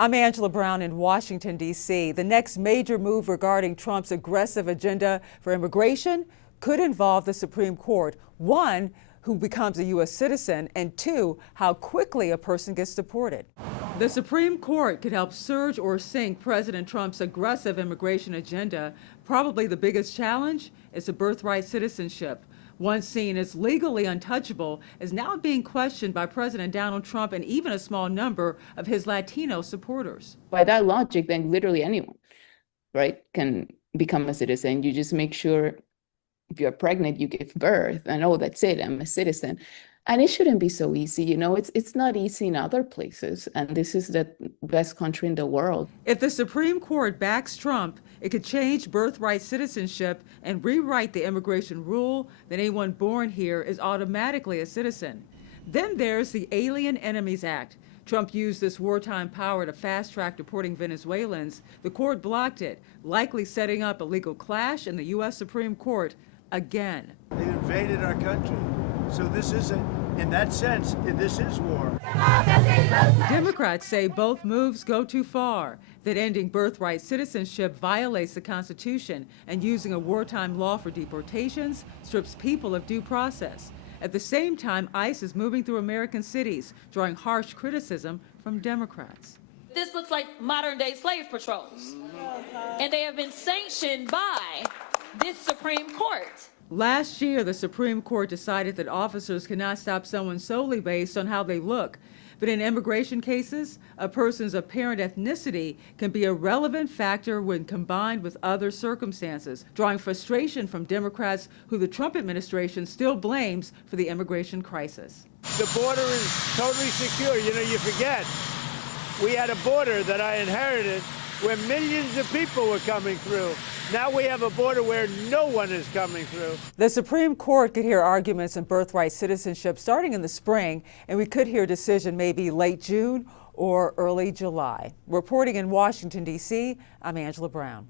I'm Angela Brown in Washington, D.C. The next major move regarding Trump's aggressive agenda for immigration could involve the Supreme Court. One, who becomes a U.S. citizen, and two, how quickly a person gets deported. The Supreme Court could help surge or sink President Trump's aggressive immigration agenda. Probably the biggest challenge is the birthright citizenship. Once seen as legally untouchable, is now being questioned by President Donald Trump and even a small number of his Latino supporters. By that logic, then literally anyone, right, can become a citizen. You just make sure if you're pregnant, you give birth, and oh, that's it, I'm a citizen. And it shouldn't be so easy. You know, it's not easy in other places, and this is the best country in the world. If the Supreme Court backs Trump, it could change birthright citizenship and rewrite the immigration rule that anyone born here is automatically a citizen. Then there's the Alien Enemies Act. Trump used this wartime power to fast-track deporting Venezuelans. The court blocked it, likely setting up a legal clash in the U.S. Supreme Court again. They invaded our country. So this isn't, in that sense, this is war. Democrats say both moves go too far, that ending birthright citizenship violates the Constitution, and using a wartime law for deportations strips people of due process. At the same time, ICE is moving through American cities, drawing harsh criticism from Democrats. This looks like modern-day slave patrols, and they have been sanctioned by this Supreme Court. Last year, the Supreme Court decided that officers cannot stop someone solely based on how they look. But in immigration cases, a person's apparent ethnicity can be a relevant factor when combined with other circumstances, drawing frustration from Democrats who the Trump administration still blames for the immigration crisis. The border is totally secure. You know, you forget. We had a border that I inherited where millions of people were coming through. Now we have a border where no one is coming through. The Supreme Court could hear arguments in birthright citizenship starting in the spring, and we could hear a decision maybe late June or early July. Reporting in Washington, D.C., I'm Angela Brown.